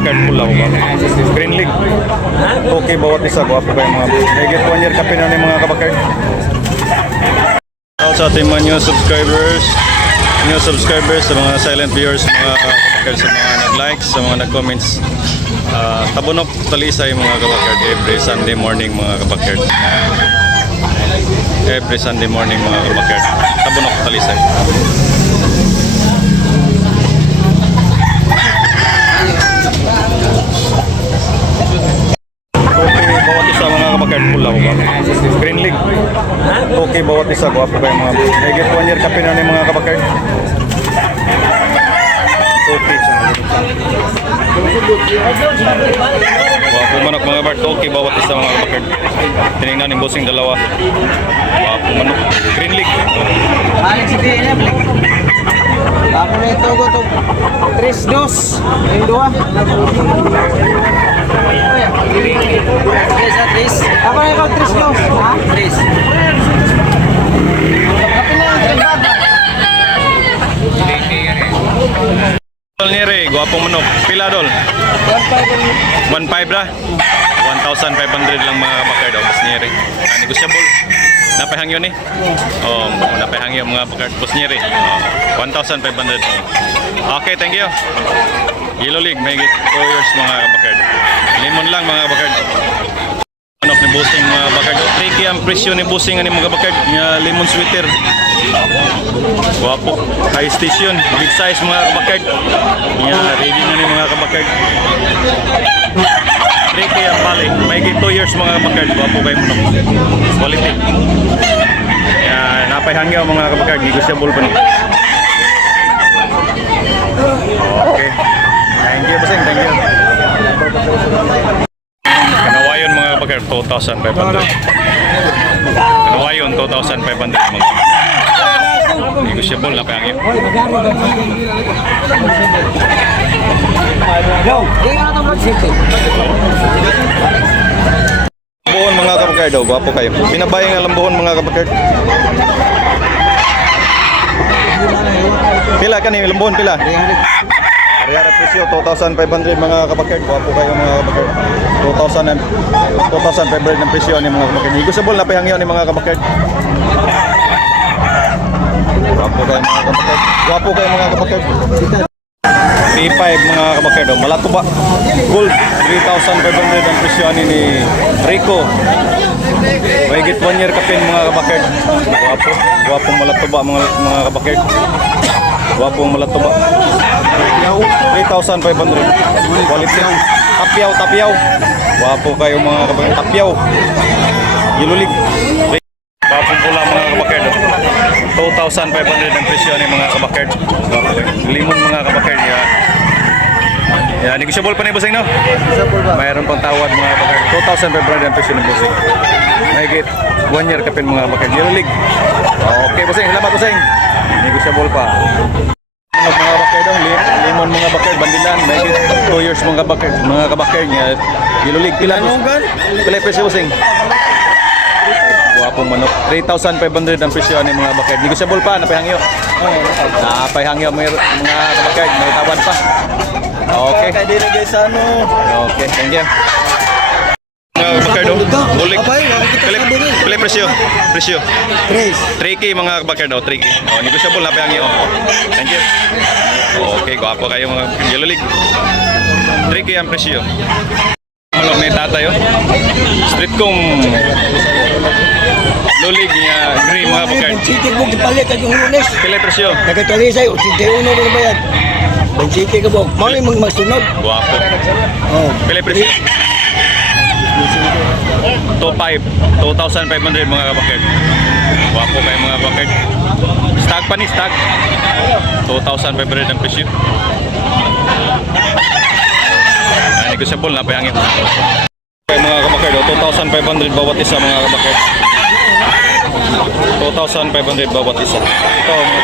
kabakard pula ko ba? Green League. Okay, bawat isa ko. Apo kayo mga higit 1 year kapin na mga kabakard. Sa ating mga new subscribers, sa mga silent viewers, mga kabakard, sa mga nag-likes, sa mga nag-comments. Tabunok talisay mga kabakard every Sunday morning mga kabakard. Every Sunday morning mga kabakard. Tabunok talisay. Okay, bawat isa mga kabakard pula ko ba? Green League. Okay, bawat isa ko. Apo kayo mga higit 1 year kapin na mga kabakard. Okay. Wapo manok mga bart. Okay, bawat isa mga kabakard. Tinignan yung bossing dalawa. Wapo manok. Green League. Ako na ito ko ito 3-2 yung dua sa 3 ako na ito 3-2 ha? 3 kapin na yung 3 Dol nire, guwapong manok. Pila dol? 1.5 ra? 1,500 lang mga kabakard. Bas nire. Negotiable. Napahangyo ni? Oh, napahangyo mga kabakard. Bas nire. 1,500. Okay, thank you. Yellow League, may 2 years mga kabakard. Limon lang mga kabakard. Manok ni Busing mga kabakard. Tricky ang presyo ni Busing ani mga kabakard. Limon sweater. Wapo, high station, big size mga kabakard. Ready na ni mga kabakard. Tricky ang pali, may 2 years mga kabakard. Wapo kayo mo. Quality. Napay hangyaw mga kabakard, negotiable pa ni. Okay. Thank you, Basing, thank you. Kanawayon mga kabakard, 2,500. Kanawayon, 2,500 mga. Negotiable na pangyo. Lambuhon mga kabakard, gwapo kayo. Pinabayang ang lambuhon mga kabakard. Pila ka ni lambuhon, pila? Ariara presyo 2,500 mga kabakard. Gwapo kayo mga kabakard. 2,500 ng presyo ni mga kabakard. Negotiable na pangyo ni mga kabakard. Gwapo kayo mga kabakard. Gwapo kayo mga kabakard. P5 mga kabakard. Malatuba. Gold 3,500 ang presyo ni Rico. Mahigit 1 year kapin mga kabakard. Gwapo. Gwapong malatuba mga kabakard. Gwapong malatuba. 3,500. Quality. Tapyaw. Gwapo kayo mga kabakard. Tapyaw. Yellow League. Gwapong pula mga kabakard. 2,500 ang presyo ni mga kabakard. Limon mga kabakard. Negotiable pa ni Busing, no? Mayroon pang tawad mga kabakard. 2,500 ang presyo ni Busing. Mahigit 1 year kapin mga kabakard. Yellow League. Okay, Busing. Salamat, Busing. Negotiable pa. Mga kabakard, limon mga kabakard. Bandilan. Mahigit 2 years mga kabakard. Mga kabakard. Yellow League. Pila presyo, Busing? Wapong manok. 3,500 ang presyo ni mga kabakard. Negotiable pa, napahangyo. Napahangyo mga kabakard, may tawad pa. Okay. Okay, thank you. Mga kabakard, bulik. Pili presyo. 3K mga kabakard, 3K. Negotiable, napahangyo. Thank you. Okay, guwapo kayo mga Yellow League. 3K ang presyo. Malok ni tatay, street kong lulig niya green mga kabakard. Sitik mo gipalit ang lunes Pila presyo? nagkatalisay 81 na bayad Bensitik ka po mali magsunog. Guwapo. Pila presyo? 2,500 mga kabakard. Guwapo kayo mga kabakard. Stag pa ni stag. 2,500 ang presyo. Negotiable na payangin. Okay mga kabakard, 2,500 bawat isa mga kabakard. 2,500 bawat isa. Ito mga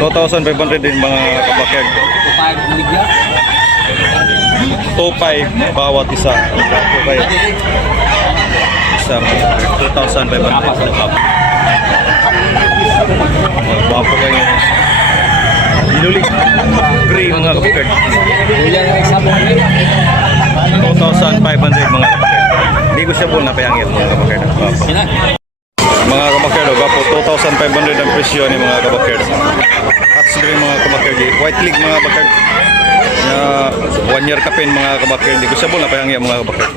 2,500 din mga kabakard. 2,500 bawat isa. Okay. Isa 2,500. Bapo kayo. Inulik. Free mga kabakard. Kuya ng exam 2,500 mga kabakard. Negotiable na payangin mga kabakard. Mga kabakard, gapo 2,500 ang presyo ni mga kabakard. Hats green mga kabakard, white leg mga kabakard. Na 1 year kapin mga kabakard. Negotiable na payangin mga kabakard.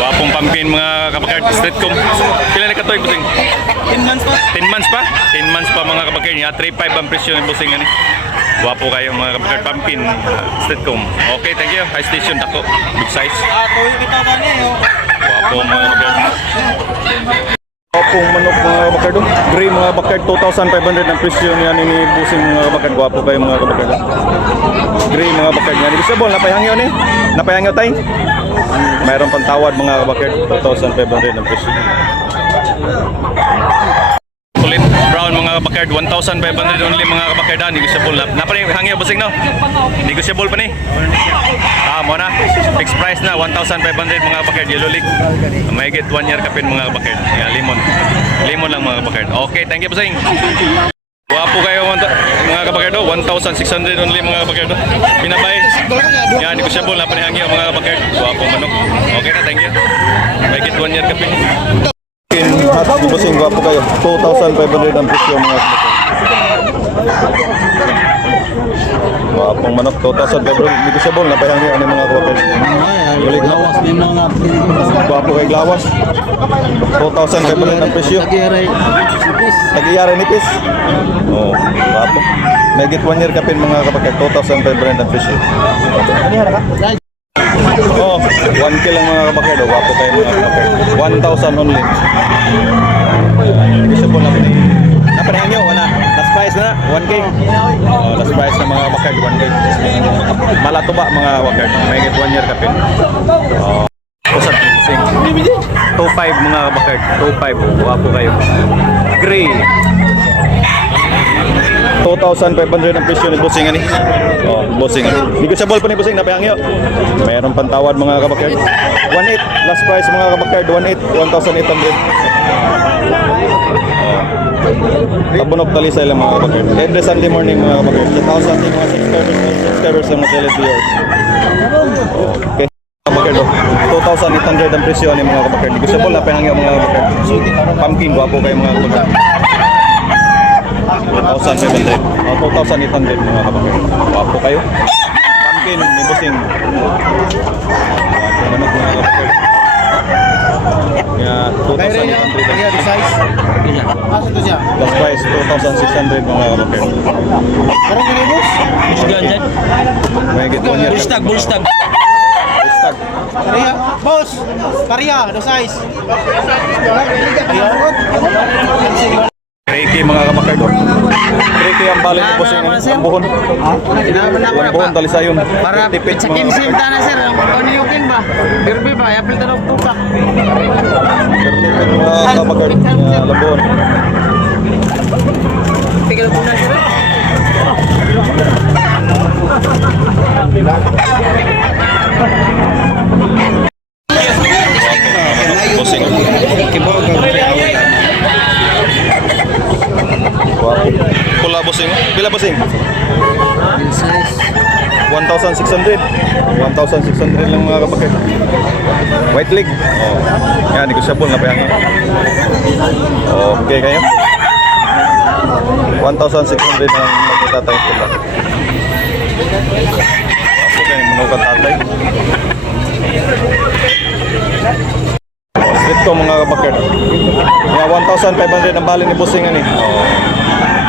Wapong pumpkin mga kabakard, street com. Pila na katoy busing? 10 months pa. 10 months pa? 10 months pa mga kabakard niya. 3,500 ang presyo ng busing ani. Wapo kayo mga kabakard pumpkin, street com. Okay, thank you. High station dako, big size. Tuloy kita ba niyo? Wapo mga kabakard. Wapong manok mga kabakard. Gray mga kabakard, 2,500 ang presyo niya ni busing mga kabakard. Wapo kayo mga kabakard. Gray mga kabakard niya. Negotiable, napayangyo ni. Napayangyo tay. Mayroon pang tawad mga kabakard, 2,500 ang presyo. Ulit brown mga kabakard, 1,500 only mga kabakard. Negotiable na. Napa ni hangyo busing no? Negotiable pa ni. Mo na. Fixed price na 1,500 mga kabakard. Yellow league. May get 1 year kapin mga kabakard. Yeah, limon. Limon lang mga kabakard. Okay, thank you busing. Wapo kayo mga kabakard, 1,600 only mga kabakard. Pinabay. Yan, negotiable na panihangyo mga kabakard. Wapo manok. Okay na, thank you. May get 1 year kapin. At busing wapo kayo, 2,500 ang presyo mga kabakard. Wapong manok, 2,500. Negotiable na pahangyo ang mga kabakard. Balik lawas ni mga wapo kay lawas. 2,500 ang presyo. Tag-iyara nipis. Oh, wapo. May get 1 year kapin mga kabakard, 2,500 ang presyo. Oh, 1K lang mga kabakard. Wapo kayo mga kabakard. 1,000 only. Negotiable na pinay. Napanahan nyo, wala. Last price na, 1K. Oh, last price na mga kabakard, 1K. Malato ba mga kabakard? May get 1 year kapin. Oh. Usap, sing. 2,500 mga kabakard. 2,500. Wapo kayo. Gray. 2,500 ang presyo ni Busing ani. Oh, Busing. Negotiable pa ni Busing, napayangyo. Mayroon pang tawad mga kabakard. 1,800 last price mga kabakard, 1,800. Kabunok talisay lang mga kabakard. Every Sunday morning mga kabakard. 1,000 mga subscribers ang mga viewers. Okay. Kabakard, 2,800 ang presyo ni mga kabakard. Negotiable na payangyo mga kabakard. Pumpkin, wapo kayo mga kabakard. 2,700. 2,800 mga kabakard. Wapo kayo. Pumpkin, ni Busing. Wapo manok mga kabakard. Yeah, 2,800. Size. Asa to siya? Last price, 2,600 mga kabakard. Karong gani boss? Ganyan. May get 1 year. Bullstag, bullstag. Bullstag. Paria. Boss. Paria, no size. Reiki mga kabakard. Reiki ang balik ni Busing. Ang buhon. Ang buhon, talisayon. Para tipid sa mga kimsim na sir, paniyukin ba? Kirby ba? Yapil tanong tutak. tipid mga kabakard. Labuhon. Tigil po na sir. Busing. Pula Busing. Pila Busing? 1,600. 1,600 lang mga kabakard. White leg. Oh. Yan, negotiable na pa yan. Okay kayo. 1,600 ang makita tayo pula. Okay, manukat tatay. Street ko mga kabakard. Mga 1,500 ang bali ni Busing ani. Oh.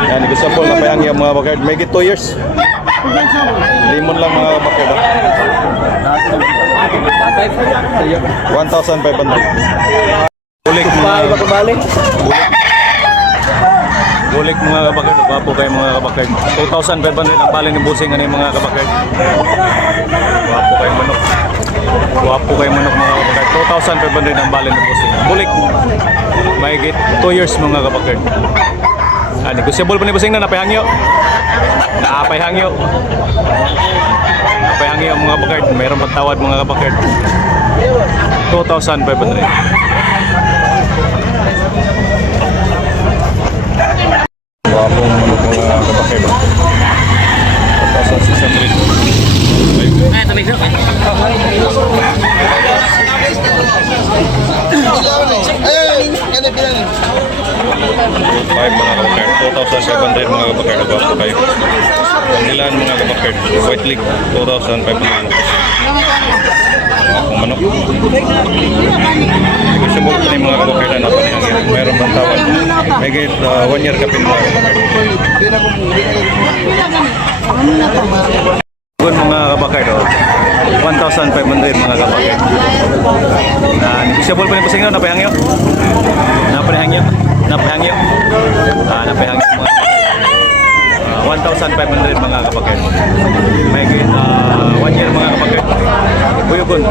Yan, negotiable na pa yan mga kabakard. May get 2 years. Limon lang mga kabakard. 1,500. Bulik mga kabakard. Bulik mga kabakard. Wapo kayo mga kabakard. 2,500 ang bali ni Busing ani mga kabakard. Wapo kayo manok. Wapo kayo manok mga kabakard. 2,500 ang bali ni Busing. Bulik. May get 2 years mga kabakard. Negotiable pa ni Busing na napayhangyo. Napayhangyo. Napayhangyo ang mga kabakard. Mayroon pagtawad mga kabakard. 2,500. Wapong manok mga kabakard. 2,600. Five mga kabakard, 2,500 mga kabakard, gwapo kayo. Ilan mga kabakard, white leg, 2,500. Ang manok. Negotiable pa rin mga kabakard na napanihangin. Mayroon bang tawad? May 1 year kapin mga kabakard. Good mga kabakard, 1,500 mga kabakard. Negotiable pa rin po sa inyo, napahangyo. Napahangyo. Napahangyo. Napahangyo mga 1,500 mga kapakit. May 1 year mga kapakit. Buyugon.